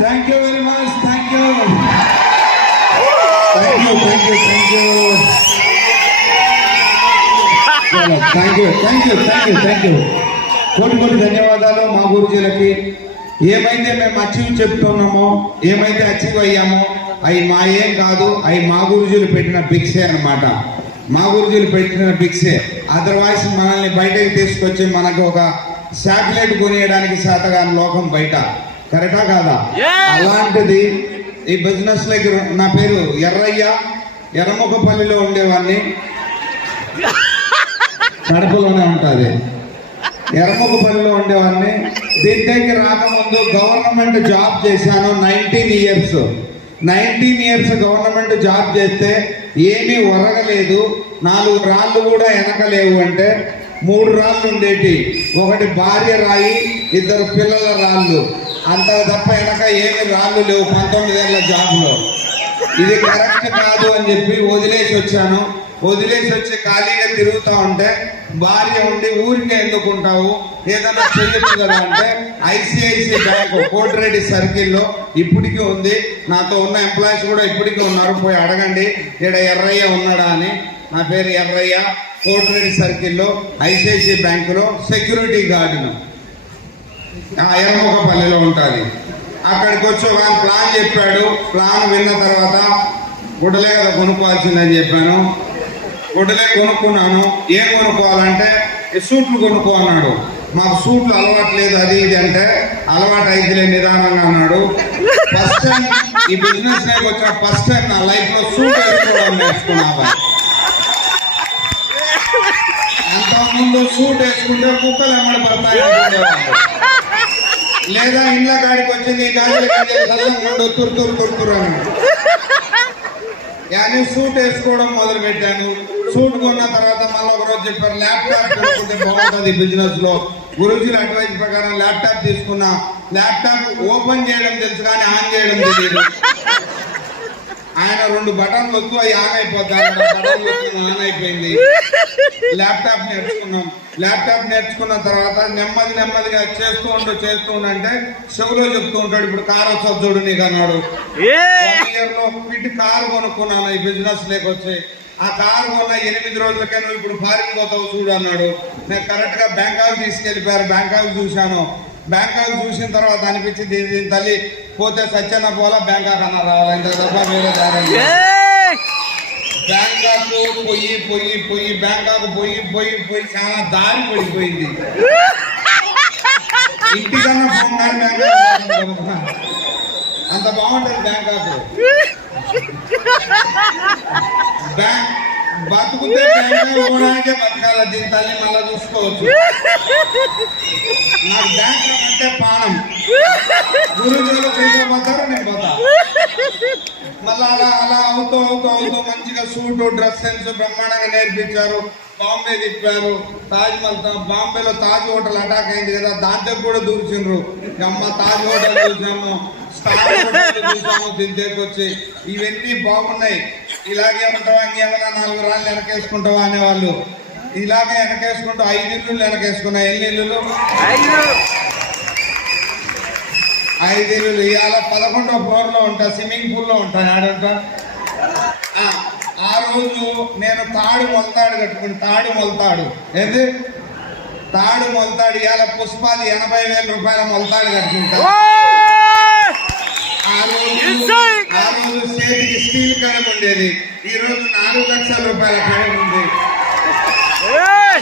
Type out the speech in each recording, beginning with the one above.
Thank you very much. Thank you thank you thank you thank you thank you thank you thank you thank you కోటి కోటి ధన్యవాదాలు మా గురుజీలకి. ఏమైతే మేము achieve చెప్తున్నామో, ఏమైతే అచీవ్ అయ్యామో అవి మా ఏం కాదు, అవి మా గురుజీలు పెట్టిన భిక్షే అన్నమాట. మా గురుజీలు పెట్టిన భిక్షే. అదర్వైజ్ మనల్ని బయటకు తీసుకొచ్చి మనకు ఒక శాటిలైట్ కొనియడానికి శాతగాని లోకం బయట. కరెక్టా కాదా? అలాంటిది ఈ బిజినెస్ లకి నా పేరు ఎర్రయ్య, ఎర్రముఖపల్లిలో ఉండేవాడిని. కడపలోనే ఉంటుంది. ఎర్రముఖపల్లిలో ఉండేవాడిని. దీనికి రాకముందు గవర్నమెంట్ జాబ్ చేశాను 19 ఇయర్స్ గవర్నమెంట్ జాబ్ చేస్తే ఏమీ ఒరగలేదు. 4 రాళ్ళు కూడా వెనకలేవు. అంటే 3 రాళ్ళు ఉండేటి. ఒకటి భార్య రాయి, 2 పిల్లల రాళ్ళు. అంత తప్ప వెనక ఏమి రాళ్ళు లేవు 19 ఏళ్ళ జాబ్లో. ఇది కరెక్ట్ కాదు అని చెప్పి వదిలేసి వచ్చాను. వదిలేసి వచ్చి ఖాళీగా తిరుగుతూ ఉంటే భార్య ఉండి ఊరికే ఎందుకుంటావు, ఏదన్నా చెయ్యొచ్చు కదా అంటే ఐసిఐసిఐ బ్యాంక్ కోటిరెడ్డి సర్కిల్లో ఇప్పటికీ ఉంది. నాతో ఉన్న ఎంప్లాయీస్ కూడా ఇప్పటికీ ఉన్నారు. పోయి అడగండి ఇక్కడ ఎర్రయ్య ఉన్నాడా అని. నా పేరు ఎర్రయ్య, కోటిరెడ్డి సర్కిల్లో ఐసిఐసిఐ బ్యాంకులో సెక్యూరిటీ గార్డును, ఎర్రముఖపల్లిలో ఉంటుంది. అక్కడికి వచ్చి ఒక ప్లాన్ చెప్పాడు. ప్లాన్ విన్న తర్వాత గుడ్డలే కదా కొనుక్కోవాల్సిందని చెప్పాను. గుడ్డలే కొనుక్కున్నాను. ఏం కొనుక్కోవాలంటే సూట్లు కొనుక్కో అన్నాడు. మాకు సూట్లు అలవాటు లేదు అది ఇది అంటే అలవాటు అయితేలే నిదానంగా అన్నాడు. ఫస్ట్ టైం ఈ బిజినెస్ లైఫ్ వచ్చిన ఫస్ట్ టైం నా లైఫ్ లో సూట్ వేసుకోవడం నేర్చుకున్నావా. అంతకుముందు సూట్ వేసుకుంటే కుక్కలు ఎమ్మడి పడతాయి అనుకునేవాళ్ళు. లేదా ఇళ్ళ కాడికి వచ్చింది గాజులు చల్లంగా తురుతురు అన్నాడు. కానీ సూట్ వేసుకోవడం మొదలు పెట్టాను. సూట్ కొన్న తర్వాత మళ్ళీ ఒక రోజు చెప్పారు ల్యాప్టాప్ తీసుకుంటే బాగుంటుంది బిజినెస్ లో. గురూజీల అడ్వైజ్ ప్రకారం ల్యాప్టాప్ తీసుకున్నా. ల్యాప్టాప్ ఓపెన్ చేయడం తెలుసు కానీ ఆన్ చేయడం తెలియదు. ఆయన 2 బటన్లు వస్తూ అవి ఆన్ అయిపోతాయి. బటన్లు ఆన్ అయిపోయింది. ల్యాప్టాప్ నేర్చుకున్నాం. ల్యాప్టాప్ నేర్చుకున్న తర్వాత నెమ్మదిగా చేస్తూ ఉండంటే చెవులో చెప్తూ ఉంటాడు. ఇప్పుడు కారు వస్తుంది చూడు నీకు అన్నాడు. 1 year లో పిటి కారు కొనుక్కున్నాను ఈ బిజినెస్ లేకొచ్చి. ఆ కారు కొన్న 8 రోజులకే నువ్వు ఇప్పుడు ఫారిన్ పోతావు చూడు అన్నాడు. నేను కరెక్ట్ గా బ్యాంకాక్ తీసుకెళ్లిపోయారు. బ్యాంకాక్ చూశాను. బ్యాంకాక్ చూసిన తర్వాత అనిపించింది దీని తల్లి పోతే సత్యన్న పోలా బ్యాంకాక్ అన్న రావాలి. ఇంత తప్ప వేరే దారి. బ్యాంకాక్ పోయి బ్యాంకాక్ పోయి చాలా దారి పడిపోయింది. ఇంటికన్నా బాగున్నారు బ్యాంకాక్. అంత బాగుంటుంది బ్యాంకాక్. బతుకుతే బ్యాంకాకే బతకాల. దీని తల్లి మళ్ళా చూసుకోవచ్చు. నాకు బ్యాంకాక్ అంటే పానం. గురుజీలు తీసుకుపోతారు, నేను పోతా. మళ్ళా అలా అవుతూ మంచిగా సూట్ డ్రెస్ సెన్స్ బ్రహ్మాండంగా నేర్పించారు. బాంబే తిప్పారు. బాంబేలో తాజ్ హోటల్ అటాక్ అయింది కదా, దాంట్లో కూడా దూర్చిండ్రు. అమ్మ తాజ్ హోటల్ చూసాము, స్టార్ హోటల్ చూసాము. దీనికి వచ్చి ఇవన్నీ బాగున్నాయి. ఇలాగే ఉంటావా, ఇంకేమైనా 4 రాళ్ళు వెనకేసుకుంటావా అనేవాళ్ళు. ఇలాగే వెనకేసుకుంటూ 5 ఇల్లు వెనకేసుకున్నా. ఎన్ని ఇల్లులు? 5 ఇల్లులు. ఇవాళ 11వ ఫ్లోర్ లో ఉంటా. స్విమ్మింగ్ పూల్ లో ఉంటాను. ఆడంట. ఆ రోజు నేను తాడు మొలతాడు కట్టుకుని ఏంది తాడు మొలతాడు. ఇవాళ పుష్పాది 80,000 రూపాయల మొలతాడు కట్టుకుంటా. ఆ రోజు చేతికి స్టీల్ కరెంట్ ఉండేది. ఈ రోజు 4 లక్షల రూపాయల కరెంట్ ఉంది.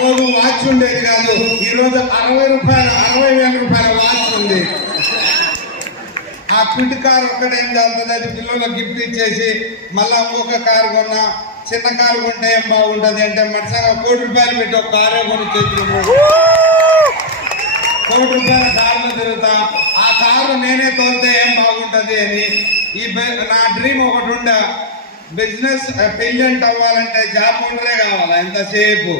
రోజు వాచ్ ఉండేది కాదు. ఈ రోజు 60,000 రూపాయల వాచ్ ఉంది. ఆ పిట్ కారు ఒక్కటేం చదువుతుంది. అది పిల్లలకు గిఫ్ట్ ఇచ్చేసి మళ్ళా ఇంకొక కారు కొన్నా. చిన్న కారు కొంటే ఏం బాగుంటది అంటే మనిషిగా 1 కోటి రూపాయలు పెట్టి ఒక కారే కొని చేతులు 1 కోటి రూపాయల కారులో తిరుగుతా. ఆ కారు నేనే తోలితే ఏం బాగుంటది అని నా డ్రీమ్ ఒకటి ఉండే. బిజినెస్ పెళ్లి అంటే అవ్వాలంటే జాబ్ ఉండరే కావాలా. ఎంతసేపు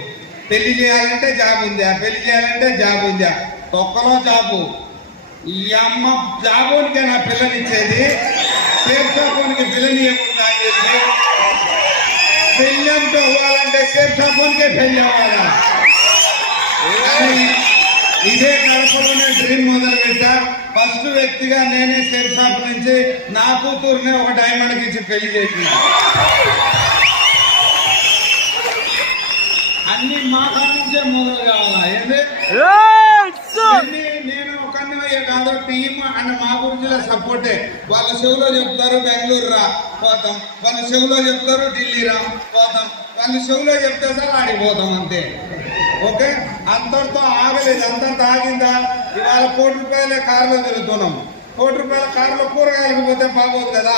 పెళ్లి చేయాలంటే జాబ్ ఉందా, పెళ్లి చేయాలంటే జాబ్ ఉందా, ఒక్కలో జాబు. ఈ అమ్మ జాబోనికే నా పిల్లనిచ్చేది, సేఫ్ షాపోనికి పిల్లని ఇవ్వకుండా అని చెప్పి పెళ్లి అంటూ అవ్వాలంటే సేఫ్ షాపోనికే పెళ్లి అవ్వాలా. ఇదే కడపలోనే డ్రీమ్ మొదలు పెట్టా. ఫస్ట్ వ్యక్తిగా నేనే సేఫ్ షాప్ నుంచి నా కూతురునే ఒక డైమండ్కి ఇచ్చి పెళ్లి చేసిన. అన్ని మా కాడి నుంచే మొదలు కావాలా ఏంది? నేను ఒకనే కాదు, టీమ్ అండ్ మా గురించిలో సపోర్టే. వాళ్ళ చెవులో చెప్తారు బెంగళూరు రా పోతాం, వాళ్ళ చెవులో చెప్తారు ఢిల్లీ రా పోతాం, వాళ్ళ చెవులో చెప్తే సార్ ఆడిపోతాం అంతే. ఓకే, అంతటితో ఆగలేదు. అంతటితో ఆగిందా? ఇవాళ ₹1,00,00,000 కారులో తిరుగుతున్నాం. ₹1,00,00,000 కారులో కూరగాయలకు పోతే బాగోదు కదా.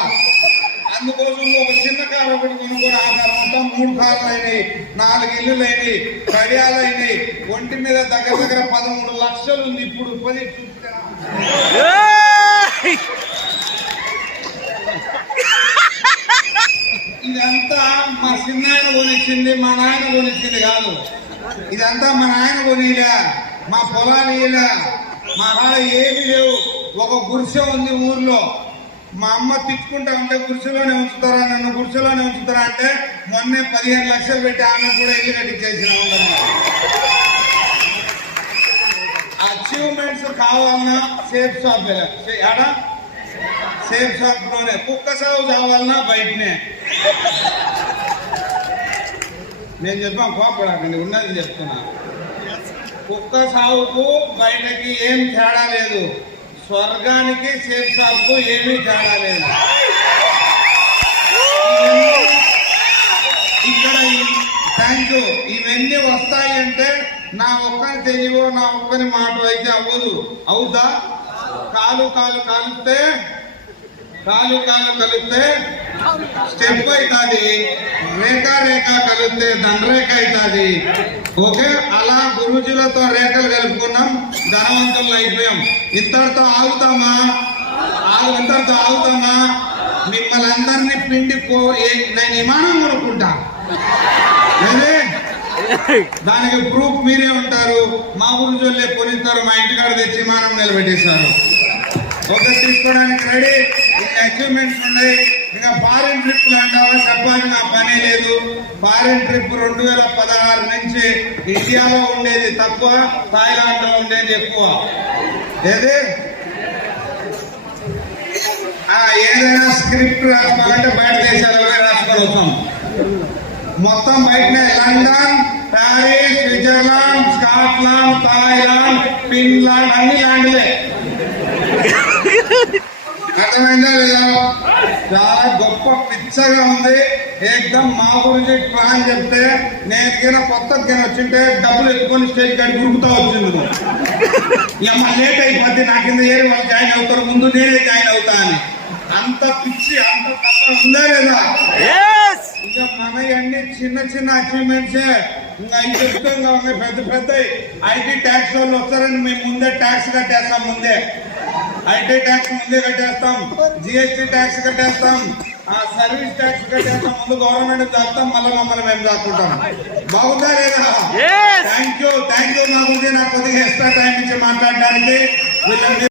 అందుకోసం ఒక చిన్న కారు ఒకటి కొనుక్కొని ఆ కారు మొత్తం 3 కార్లు అయినాయి, 4 ఇల్లులు అయినాయి, కడియాలు అయినాయి. ఒంటి మీద దగ్గర 13 లక్షలు ఉంది ఇప్పుడు. 10 ఇదంతా మా చిన్నాయన కొనిచ్చింది, మా నాయన కొనిచ్చింది కాదు. ఇదంతా మా నాయన కొనిలే, మా పొలాలు ఇలా, మా కాడ ఏమీ లేవు. ఒక గుడిసె ఉంది ఊర్లో. మా అమ్మ తిట్టుకుంటా ఉంటే గుడిసెలోనే ఉంచుతారా, నన్ను గుడిసెలోనే ఉంచుతారా అంటే మొన్నే 15 లక్షలు పెట్టి ఆమె కూడా ఇల్లు కట్టించేసిన. అచీవ్మెంట్స్ కావాలన్నా సేఫ్ షాప్ ఏడా, సేఫ్ షాప్ లోనే. కుక్క సాగు కావాలన్నా బయటనే. నేను చెప్పాను కోపడాకండి, ఉన్నది చెప్తున్నా. కుక్క సాగుకు బయటకి ఏం తేడా లేదు, స్వర్గానికి సేఫ్ షాప్కు ఏమీ తేడా లేదు. ఇక్కడ థ్యాంక్ యూ. ఇవన్నీ వస్తాయి అంటే నా ఒక్కని తెలియవో నా ఒక్కని మాట అయితే అవ్వదు. అవుదా? కాలు కలిస్తే స్టెప్ అవుతుంది, రేఖ కలిస్తే దండరేఖ అవుతుంది. ఓకే, అలా గురుజులతో రేఖలు కలుపుకున్నాం, ధనవంతులు అయిపోయాం. ఇంతటితో ఆగుతామా? మిమ్మల్ని అందరినీ పిండి నేను విమానం కొనుక్కుంటా. దానికి ప్రూఫ్ మీరే ఉంటారు. మా గురుజులే కొనిస్తారు, మా ఇంటికాడ తెచ్చి విమానం నిలబెట్టేశారు. ఓకే, తీసుకోవడానికి రెడీ. అచీవ్మెంట్స్ ఉన్నాయి. ఇంకా ఫారిన్ ట్రిప్ అంటావా? చెప్పాలి, నా పనే లేదు. ఫారిన్ ట్రిప్ 2016 నుంచి ఇండియాలో ఉండేది తక్కువ, థాయిలాండ్ లో ఉండేది ఎక్కువ. ఏదైనా స్క్రిప్ట్ రాసుకోవాలంటే బయట దేశాలలో రాసుకొని వస్తాం. మొత్తం బయటనే London, Paris, Switzerland, Scotland, Thailand, Finland అన్ని ల్యాండ్లే. అర్థమైందా లేదా? చాలా గొప్ప పిచ్చగా ఉంది. ఏకదం మా గురించి ప్లాన్ చెప్తే నేను కొత్త వచ్చింటే డబ్బులు ఎత్తుకొని స్టేజ్ కాడికి ఉరుకుతా వచ్చింది. ఏమన్నా లేట్ అయిపోద్ది, నా కింద ఏరి వాళ్ళు జాయిన్ అవుతారు, ముందు నేనే జాయిన్ అవుతా అని. అంత పిచ్చి, అంత తప్ప ఉందా లేదా? ఇక మన అన్ని చిన్న అచీవ్మెంట్సే. ఇంకా అవి చెప్తుంగా ఉన్నాయి పెద్ద ఐటీ ట్యాక్స్ వాళ్ళు వస్తారని మేము ముందే ట్యాక్స్ కట్టేస్తాం. ఐటీ ట్యాక్స్ ముందే కట్టేస్తాం, జిఎస్టీ ట్యాక్స్ కట్టేస్తాం, సర్వీస్ ట్యాక్స్ కట్టేస్తాం. ముందు గవర్నమెంట్ దాస్తాం, మళ్ళీ మమ్మల్ని మేము దాక్కుంటాం. బాగుందా లేదా? Thank you. నా గురించి నాకు కొద్దిగా ఎక్స్ట్రా టైం ఇచ్చి మాట్లాడడానికి.